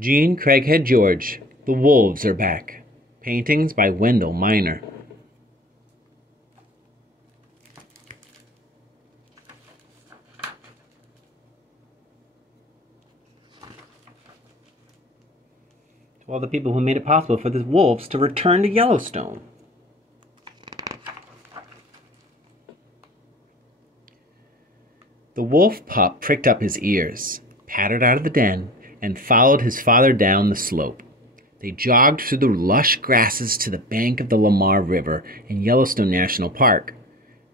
Jean Craighead George, The Wolves Are Back. Paintings by Wendell Miner. To all the people who made it possible for the wolves to return to Yellowstone. The wolf pup pricked up his ears, pattered out of the den, and followed his father down the slope. They jogged through the lush grasses to the bank of the Lamar River in Yellowstone National Park.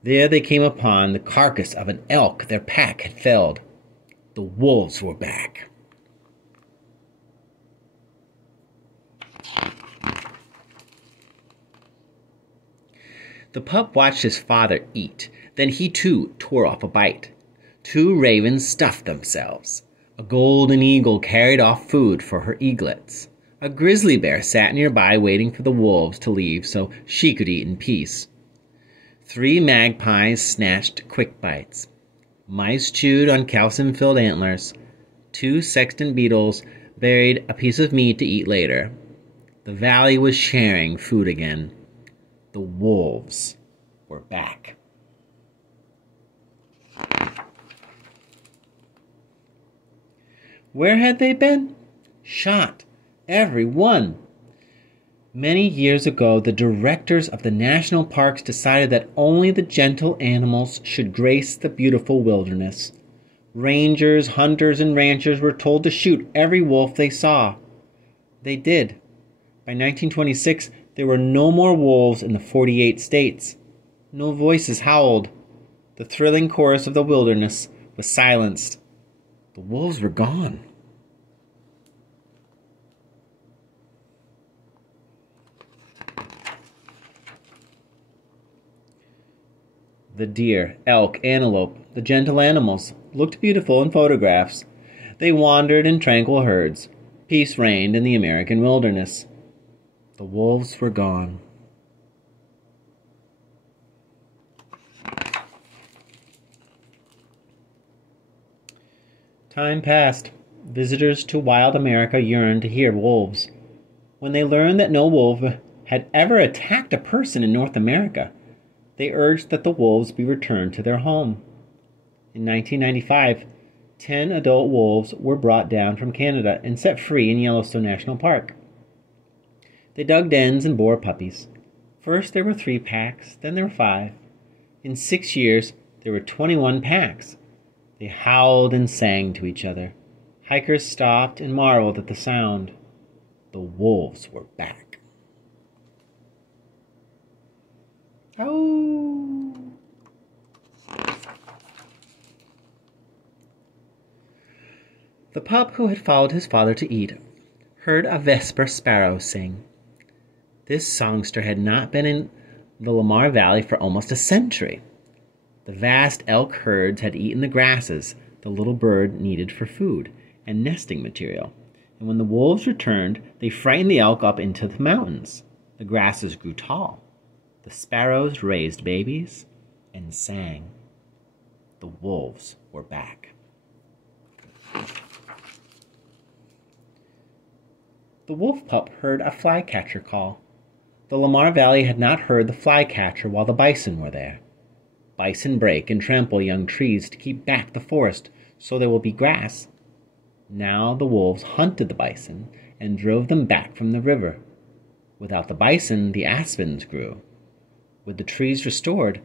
There they came upon the carcass of an elk their pack had felled. The wolves were back. The pup watched his father eat. Then he too tore off a bite. 2 ravens stuffed themselves. A golden eagle carried off food for her eaglets. A grizzly bear sat nearby waiting for the wolves to leave so she could eat in peace. 3 magpies snatched quick bites. Mice chewed on calcium-filled antlers. 2 sexton beetles buried a piece of meat to eat later. The valley was sharing food again. The wolves were back. Where had they been? Shot, every one. Many years ago, the directors of the national parks decided that only the gentle animals should grace the beautiful wilderness. Rangers, hunters, and ranchers were told to shoot every wolf they saw. They did. By 1926, there were no more wolves in the 48 states. No voices howled. The thrilling chorus of the wilderness was silenced. The wolves were gone. The deer, elk, antelope, the gentle animals, looked beautiful in photographs. They wandered in tranquil herds. Peace reigned in the American wilderness. The wolves were gone. Time passed. Visitors to wild America yearned to hear wolves. When they learned that no wolf had ever attacked a person in North America, they urged that the wolves be returned to their home. In 1995, 10 adult wolves were brought down from Canada and set free in Yellowstone National Park. They dug dens and bore puppies. First there were 3 packs, then there were 5. In 6 years, there were 21 packs. They howled and sang to each other. Hikers stopped and marveled at the sound. The wolves were back. Oh! The pup who had followed his father to eat heard a vesper sparrow sing. This songster had not been in the Lamar Valley for almost a century. The vast elk herds had eaten the grasses the little bird needed for food and nesting material, and when the wolves returned, they frightened the elk up into the mountains. The grasses grew tall. The sparrows raised babies and sang. The wolves were back. The wolf pup heard a flycatcher call. The Lamar Valley had not heard the flycatcher while the bison were there. Bison break and trample young trees to keep back the forest so there will be grass. Now the wolves hunted the bison and drove them back from the river. Without the bison, the aspens grew. With the trees restored,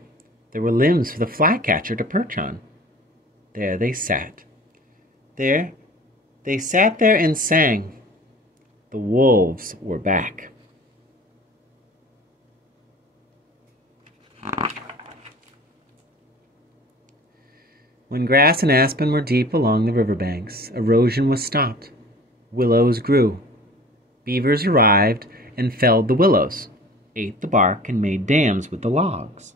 there were limbs for the flycatcher to perch on. There they sat. They sat there and sang. The wolves were back. When grass and aspen were deep along the riverbanks, erosion was stopped. Willows grew. Beavers arrived and felled the willows, ate the bark, and made dams with the logs.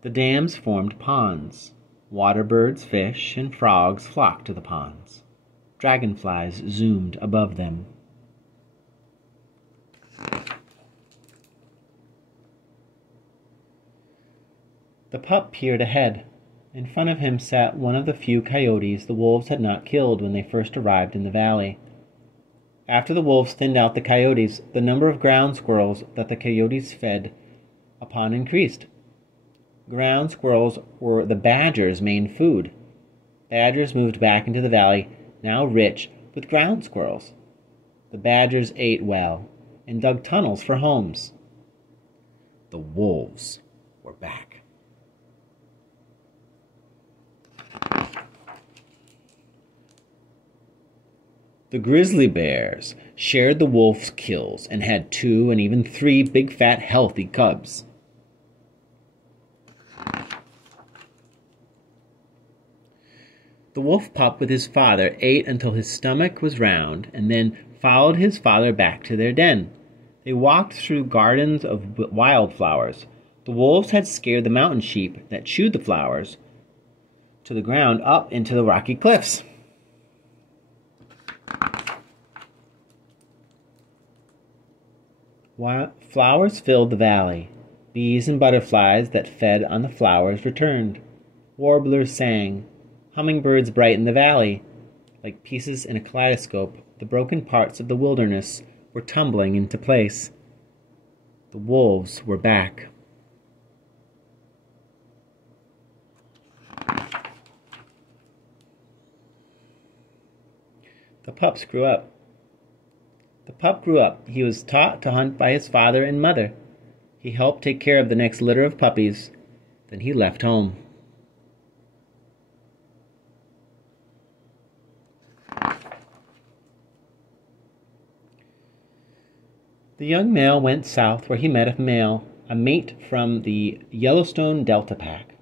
The dams formed ponds. Water birds, fish, and frogs flocked to the ponds. Dragonflies zoomed above them. The pup peered ahead. In front of him sat one of the few coyotes the wolves had not killed when they first arrived in the valley. After the wolves thinned out the coyotes, the number of ground squirrels that the coyotes fed upon increased. Ground squirrels were the badgers' main food. Badgers moved back into the valley, now rich with ground squirrels. The badgers ate well and dug tunnels for homes. The wolves were back. The grizzly bears shared the wolf's kills and had 2 and even 3 big, fat, healthy cubs. The wolf pup with his father ate until his stomach was round and then followed his father back to their den. They walked through gardens of wildflowers. The wolves had scared the mountain sheep that chewed the flowers to the ground up into the rocky cliffs. Flowers filled the valley. Bees and butterflies that fed on the flowers returned. Warblers sang. Hummingbirds brightened the valley. Like pieces in a kaleidoscope, the broken parts of the wilderness were tumbling into place. The wolves were back. The pups grew up. The pup grew up. He was taught to hunt by his father and mother. He helped take care of the next litter of puppies. Then he left home. The young male went south where he met a mate from the Yellowstone Delta Pack.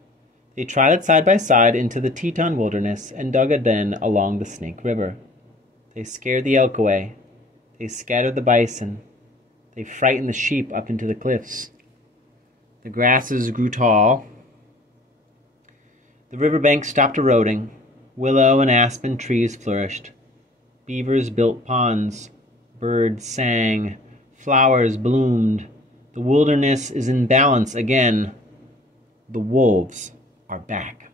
They trotted side by side into the Teton Wilderness and dug a den along the Snake River. They scared the elk away. They scattered the bison. They frightened the sheep up into the cliffs. The grasses grew tall. The riverbank stopped eroding. Willow and aspen trees flourished. Beavers built ponds. Birds sang. Flowers bloomed. The wilderness is in balance again. The wolves are back.